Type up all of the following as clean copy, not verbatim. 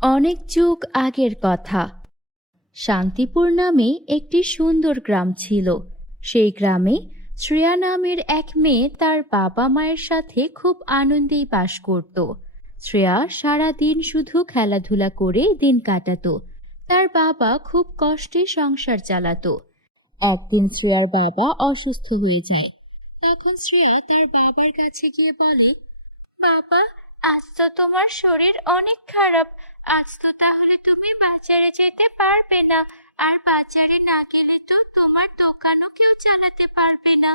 অনেক যুগ আগের কথা। শান্তিপুর নামে একটি সুন্দর গ্রাম ছিল। সেই গ্রামে শ্রেয়া নামের এক মেয়ে তার বাবা মায়ের সাথে খুব আনন্দেই বাস করত। শ্রেয়া সারা দিন শুধু খেলাধুলা করে দিন কাটাতো। তার বাবা খুব কষ্টে সংসার চালাতো। একদিন শ্রেয়ার বাবা অসুস্থ হয়ে যায়। তখন শ্রেয়া তার বাবার কাছে গিয়ে বলে, বাবা, আজ তো তোমার শরীর অনেক খারাপ। আজ তো তাহলে তুমি বাজারে যেতে পারবে না। আর বাজারে না গেলে তো তোমার দোকানও কেউ চালাতে পারবে না।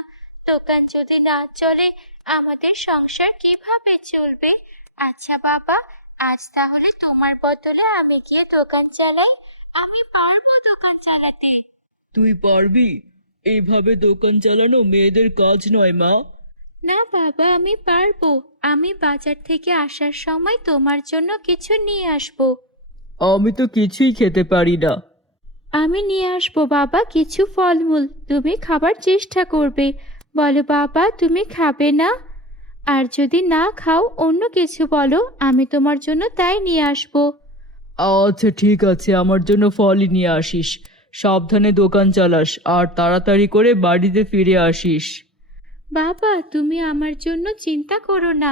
দোকান যদি না চলে, আমাদের সংসার কিভাবে চলবে? আচ্ছা বাবা, আজ তাহলে তোমার বদলে আমি গিয়ে দোকান চালাই। আমি পারবো দোকান চালাতে। তুই পারবি? এইভাবে দোকান চালানো মেয়েদের কাজ নয় মা। না বাবা, আমি পারবো। আমি বাজার থেকে আসার সময় তোমার জন্য কিছু নিয়ে আসবো। আমি তো কিছুই খেতে পারি না। আমি নিয়ে আসবো বাবা কিছু ফলমূল, তুমি খাবার চেষ্টা করবে। বলো বাবা, তুমি খাবে না? আর যদি না খাও অন্য কিছু বলো, আমি তোমার জন্য তাই নিয়ে আসবো। আচ্ছা ঠিক আছে, আমার জন্য ফলই নিয়ে আসিস। সাবধানে দোকান চালাস আর তাড়াতাড়ি করে বাড়িতে ফিরে আসিস। বাবা, তুমি আমার জন্য চিন্তা করো না।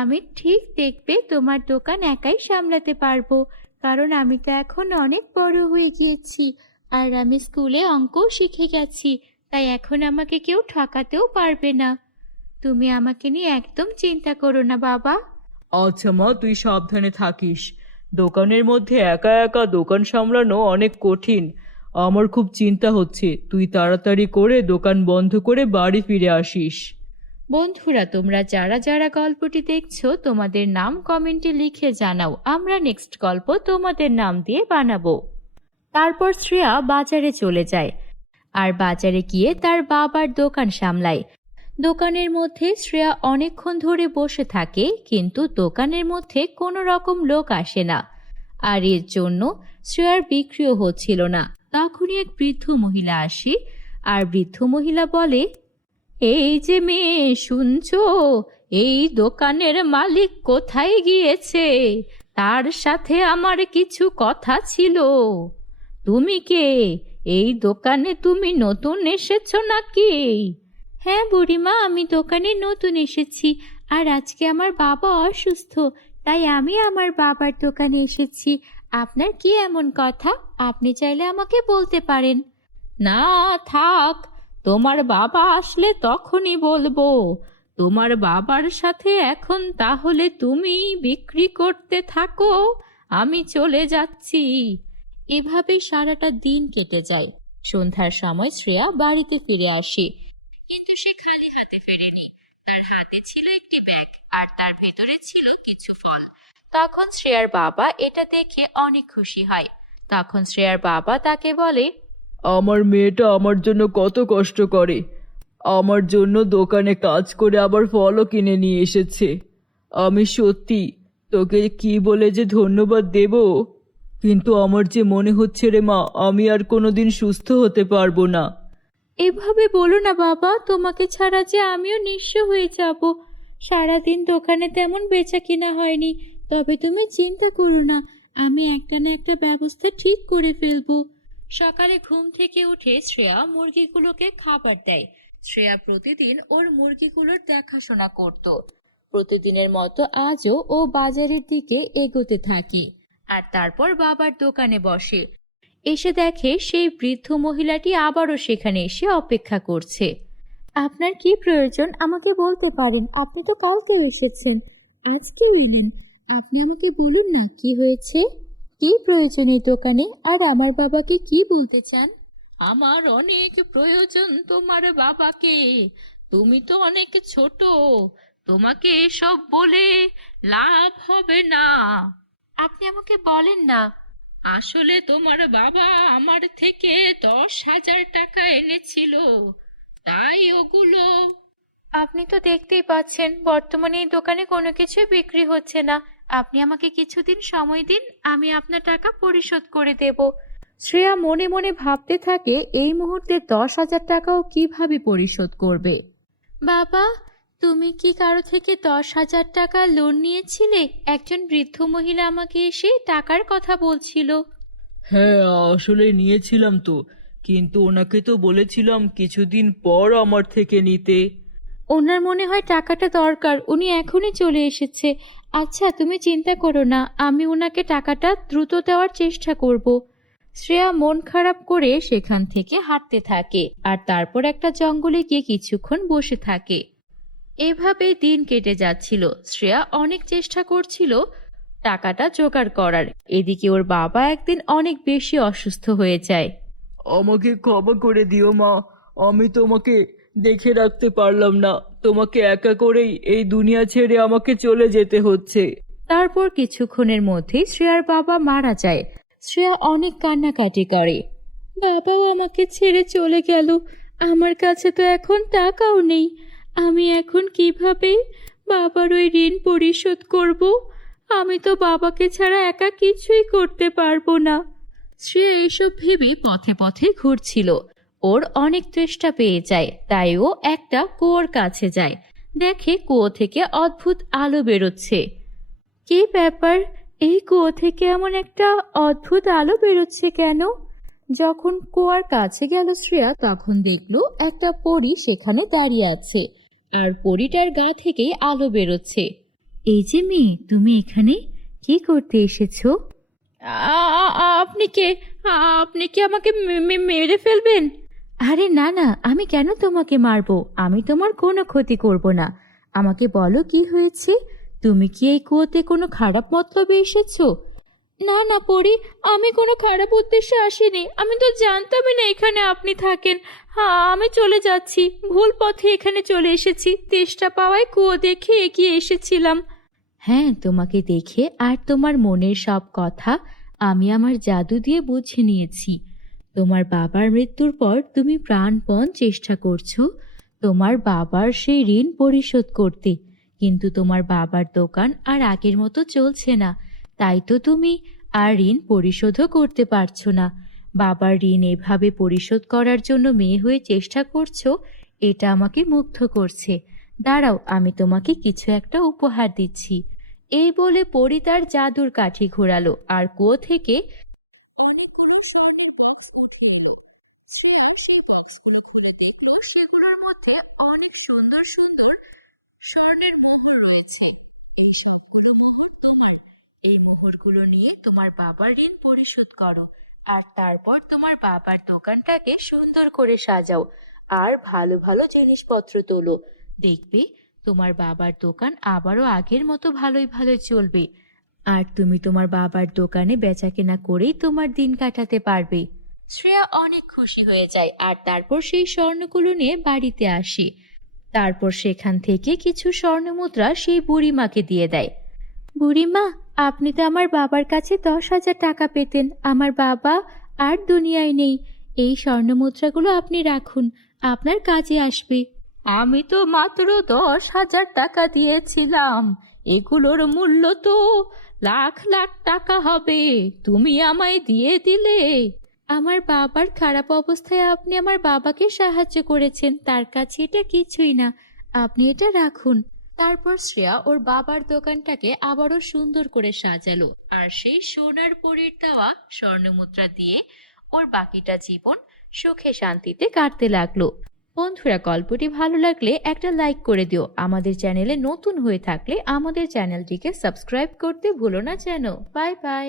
আমি ঠিক দেখবে তোমার দোকান একাই সামলাতে পারবো। কারণ আমি তো এখন অনেক বড় হয়ে গিয়েছি। আর আমি স্কুলে অঙ্কও শিখে গেছি। তাই এখন আমাকে কেউ ঠকাতেও পারবে না। তুমি আমাকে নিয়ে একদম চিন্তা করো না বাবা। আচ্ছা মা, তুই সাবধানে থাকিস। দোকানের মধ্যে একা একা দোকান সামলানো অনেক কঠিন। আমার খুব চিন্তা হচ্ছে, তুই তাড়াতাড়ি করে দোকান বন্ধ করে বাড়ি ফিরে আসিস। বন্ধুরা, তোমরা যারা যারা গল্পটি দেখছো তোমাদের নাম কমেন্টে লিখে জানাও। আমরা নেক্সট গল্প তোমাদের নাম দিয়ে বানাবো। তারপর শ্রেয়া বাজারে চলে যায় আর বাজারে গিয়ে তার বাবার দোকান সামলায়। দোকানের মধ্যে শ্রেয়া অনেকক্ষণ ধরে বসে থাকে, কিন্তু দোকানের মধ্যে কোনো রকম লোক আসে না। আর এর জন্য শ্রেয়ার বিক্রিও হচ্ছিল না। তখনই এক বৃদ্ধ মহিলা আসে আর বৃদ্ধ মহিলা বলে, এই যে মেয়ে, শুনছো? এই দোকানের মালিক কোথায় গিয়েছে? তার সাথে আমার কিছু কথা ছিল। তুমি কে? এই দোকানে তুমি নতুন এসেছো নাকি? হ্যাঁ বুড়িমা, আমি দোকানে নতুন এসেছি। আর আজকে আমার বাবা অসুস্থ, তাই আমি আমার বাবার দোকানে এসেছি। আপনার কি এমন কথা? আপনি চাইলে আমাকে বলতে পারেন। না, থাক, তোমার বাবা আসলে তখনই বলবো। তোমার বাবার সাথে এখন তাহলে তুমি বিক্রি করতে থাকো, আমি চলে যাচ্ছি। এভাবে সারাটা দিন কেটে যায়। সন্ধ্যার সময় শ্রেয়া বাড়িতে ফিরে আসে, কিন্তু সে খালি হাতে ফেরেনি। তার হাতে ছিল একটি ব্যাগ আর তার ভেতরে ছিল কিছু ফল। তখন শ্রেয়ার বাবা এটা দেখে অনেক খুশি হয়। তখন শ্রেয়ার বাবা তাকে বলে, আমার মেয়েটা আমার জন্য কত কষ্ট করে। আমার জন্য দোকানে কাজ করে আবার ফলও কিনে নিয়ে এসেছে। আমি সত্যি তোকে কি বলে যে ধন্যবাদ দেব। কিন্তু আমার যে মনে হচ্ছে রে মা, আমি আর কোনোদিন সুস্থ হতে পারবো না। এভাবে বলো না বাবা, তোমাকে ছাড়া যে আমিও নিঃস্ব হয়ে যাব। সারাদিন দোকানে তেমন বেচা কিনা হয়নি। তবে তুমি চিন্তা করো না, আমি একটা না একটা ব্যবস্থা ঠিক করে ফেলবো। সকালে ঘুম থেকে উঠে শ্রেয়া মুরগিগুলোকে খাবার দেয়। শ্রেয়া প্রতিদিন ওর মুরগিগুলোর দেখাশোনা করত। প্রতিদিনের মতো আজও ও বাজারের দিকে এগোতে থাকে আর তারপর বাবার দোকানে বসে। এসে দেখে সেই বৃদ্ধ মহিলাটি আবারও সেখানে এসে অপেক্ষা করছে। আপনার কি প্রয়োজন আমাকে বলতে পারেন। আপনি তো কালকেও এসেছেন, আজকেও এলেন। আপনি আমাকে বলুন না কি হয়েছে, কি প্রয়োজন এই দোকানে, আর আমার বাবাকে কি বলতে চান? আমার অনেক প্রয়োজন তোমার বাবাকে। তুমি তো অনেক ছোট, তোমাকে এসব বলে লাভ হবে না। আপনি আমাকে বলেন না। আসলে তোমার বাবা আমার থেকে 10,000 টাকা এনেছিল, তাই ওগুলো। আপনি তো দেখতেই পাচ্ছেন বর্তমানে এই দোকানে কোনো কিছু বিক্রি হচ্ছে না। আপনি আমাকে কিছুদিন সময় দিন, আমি আপনার টাকা পরিশোধ করে দেব। শ্রেয়া মনে মনে ভাবতে থাকে এই মুহূর্তে 10,000 টাকাও কিভাবে পরিশোধ করবে। বাবা, তুমি কি কারো থেকে 10,000 টাকা লোন নিয়েছিলে? একজন বৃদ্ধ মহিলা আমাকে এসে টাকার কথা বলছিল। হ্যাঁ, আসলে নিয়েছিলাম তো, কিন্তু ওনাকে তো বলেছিলাম কিছুদিন পর আমার থেকে নিতে। ওনার মনে হয় টাকাটা দরকার, উনি এখনই চলে এসেছে। আচ্ছা, তুমি চিন্তা করো না, আমি ওনাকে টাকাটা দ্রুত দেওয়ার চেষ্টা করব। শ্রেয়া মন খারাপ করে সেখান থেকে হাঁটতে থাকে আর তারপর একটা জঙ্গলে গিয়ে কিছুক্ষণ বসে থাকে। এভাবেই দিন কেটে যাচ্ছিল। শ্রেয়া অনেক চেষ্টা করছিল টাকাটা জোগাড় করার। এদিকে ওর বাবা একদিন অনেক বেশি অসুস্থ হয়ে যায়। আমাকে ক্ষমা করে দিও মা, আমি তোমাকে দেখে রাখতে পারলাম না। তোমাকে একা করেই এই দুনিয়া ছেড়ে আমাকে চলে যেতে হচ্ছে। তারপর কিছুক্ষণের মধ্যেই শ্রেয়ার বাবা মারা যায়। শ্রেয়া অনেক কান্নাকাটি করে। বাবাও আমাকে ছেড়ে চলে গেল, আমার কাছে তো এখন টাকাও নেই। আমি এখন কিভাবে বাবার ওই ঋণ পরিশোধ করব? আমি তো বাবাকে ছাড়া একা কিছুই করতে পারবো না। শ্রেয়া এইসব ভেবে পথে পথে ঘুরছিল। ওর অনেক তেষ্টা পেয়ে যায়, তাই ও একটা কুয়োর কাছে যায়। দেখে কুয়ো থেকে অদ্ভুত আলো বেরোচ্ছে। কি ব্যাপার, এই কুয়ো থেকে এমন একটা অদ্ভুত আলো বেরোচ্ছে কেন? যখন কুয়ার কাছে গেল শ্রেয়া, তখন দেখলো একটা পরী সেখানে দাঁড়িয়ে আছে আর পরীটার গা থেকেই আলো বেরোচ্ছে। এই যে মেয়ে, তুমি এখানে কি করতে এসেছো? আপনি কে? আপনি কি আমাকে মেরে ফেলবেন? আরে না না, আমি কেন তোমাকে মারবো? আমি তোমার কোনো ক্ষতি করব না। আমাকে বলো কি হয়েছে? তুমি কি এই কুয়োতে কোনো খারাপ মতলবে এসেছো? না না পরি, আমি কোনো খারাপ উদ্দেশ্যে আসিনি। আমি তো জানতামই না এখানে আপনি থাকেন। হ্যাঁ, আমি চলে যাচ্ছি, ভুল পথে এখানে চলে এসেছি। তেষ্টা পাওয়ায় কুয়ো দেখে এগিয়ে এসেছিলাম। হ্যাঁ, তোমাকে দেখে আর তোমার মনের সব কথা আমি আমার জাদু দিয়ে বুঝে নিয়েছি। তোমার বাবার মৃত্যুর পর তুমি প্রাণপণ চেষ্টা করছো তোমার বাবার সেই ঋণ পরিশোধ করতে, কিন্তু তোমার বাবার দোকান আর আগের মতো চলছে না, তাই তো তুমি আর ঋণ পরিশোধও করতে পারছো না। বাবার ঋণ এভাবে পরিশোধ করার জন্য মেয়ে হয়ে চেষ্টা করছো, এটা আমাকে মুগ্ধ করছে। দাঁড়াও, আমি তোমাকে কিছু একটা উপহার দিচ্ছি। এই বলে পরী তার জাদুর কাঠি ঘোরালো আর কুয়ো থেকে সেগুলোর মধ্যে অনেক সুন্দর সুন্দর স্বর্ণের মোহর রয়েছে। এই সবগুলো মোহর তোমার। এই মোহরগুলো নিয়ে তোমার বাবার ঋণ পরিশোধ করো আর তারপর তোমার বাবার দোকানটাকে সুন্দর করে সাজাও আর ভালো ভালো জিনিসপত্র তোলো। দেখবে তোমার বাবার দোকান আবারও আগের মতো ভালোই ভালোই চলবে আর তুমি তোমার বাবার দোকানে বেচাকেনা করেই তোমার দিন কাটাতে পারবে। শ্রেয়া অনেক খুশি হয়ে যায় আর তারপর সেই স্বর্ণগুলো নিয়ে বাড়িতে আসে। তারপর সেখান থেকে কিছু স্বর্ণমুদ্রা সেই বুড়িমাকে দিয়ে দেয়। বুড়িমা, আপনি তো আমার বাবার কাছে 10,000 টাকা পেতেন। আমার বাবা আর দুনিয়ায় নেই। এই স্বর্ণমুদ্রাগুলো আপনি রাখুন, আপনার কাজে আসবে। আমি তো মাত্র 10,000 টাকা দিয়েছিলাম, এগুলোর মূল্য তো লাখ লাখ টাকা হবে। তুমি আমায় দিয়ে দিলে। আমার বাবার খারাপ অবস্থায় আপনি আমার বাবাকে সাহায্য করেছেন, তার কাছে এটা কিছুই না। আপনি এটা রাখুন। তারপর শ্রেয়া ওর বাবার দোকানটাকে আবারও সুন্দর করে সাজালো আর সেই সোনার পরীর দেওয়া স্বর্ণমুদ্রা দিয়ে ওর বাকিটা জীবন সুখে শান্তিতে কাটতে লাগলো। বন্ধুরা, গল্পটি ভালো লাগলে একটা লাইক করে দিও। আমাদের চ্যানেলে নতুন হয়ে থাকলে আমাদের চ্যানেলটিকে সাবস্ক্রাইব করতে ভুলো না যেন। Bye bye.